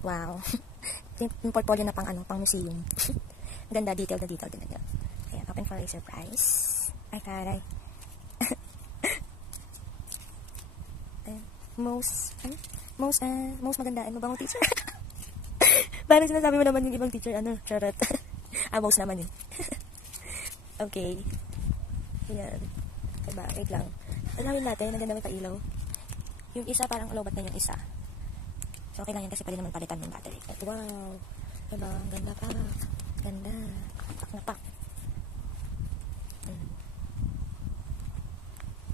Wow. Yung portfolio na pang ano, pang museum. Ganda, detailed na detailed. Ayan, open for a surprise. Ay, taray. Most maganda ay mabangong teacher. Parang sinasabi mo naman yung ibang teacher, ano, charot. Most naman yun. Okay. Ayan. Diba, wait lang. Alawin natin, ang ganda may pailaw. Yung isa parang lobat na yung isa. So, okay lang yan kasi pwede naman palitan yung battery. Wow. Diba, ang ganda pa. Ganda. Pak na pak.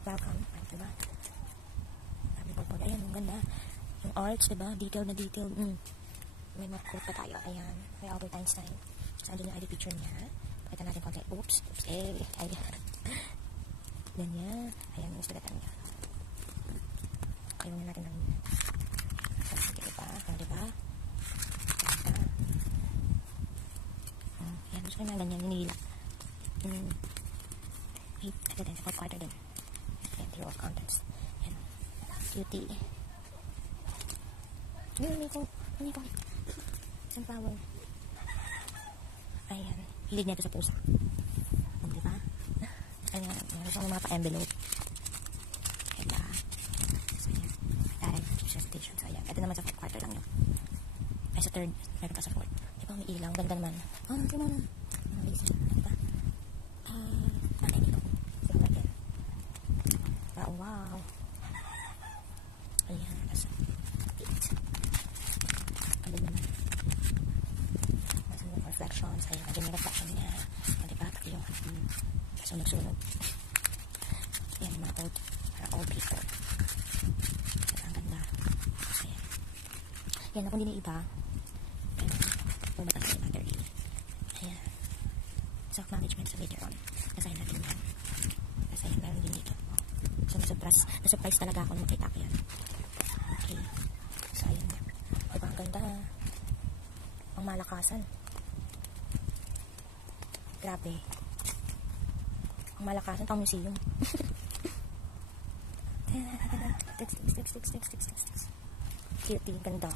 Welcome. Diba? Ayan, ang ganda. Yung arts, diba? Detailed na detailed. May mag-quote pa tayo. Ayan. May Albert Einstein. So, andun yung ID picture niya. Pakita natin konti. Oops. Ay. Ganyan. Ayan, yung sulatan niya. Kayong natin ng diba? Diba? Ayan, gusto ko na ganyan. Ninila. Ito din. Sa fourth quarter din. Ayan, table of contents. Ayan. Beauty. Hindi ko. Sunflower. Ayan. Hilig niya ito sa pusa. Diba? Ayan. Gusto ko mga pa-envelope. Diba? So, ayan. Taray. Presentation. So, ayan. Ito naman sa fourth quarter lang yun. Ay, sa third. Meron pa sa fourth. Diba? May ilaw. Ganda naman. Diba? Diba? Ay, dito. Diba? Ayan. Wow. Ayan. Nasa reflections. Ayan, naging yung reflection niya. Diba? Pati yung sunog-sunog. Ayan, mga old people. Diba, ang ganda. Ayan. Ayan, kung hindi na iba, bumata sa battery. Ayan. Self-management sa later on. Nasahin natin yan. Kasi yan, meron din dito. So, na-surprise talaga ako na makita ko yan. Okay. So, ayan. Diba, ang ganda. Ang malakasan. Grabe. Ang malakasan pang museum. Cutie, ganda.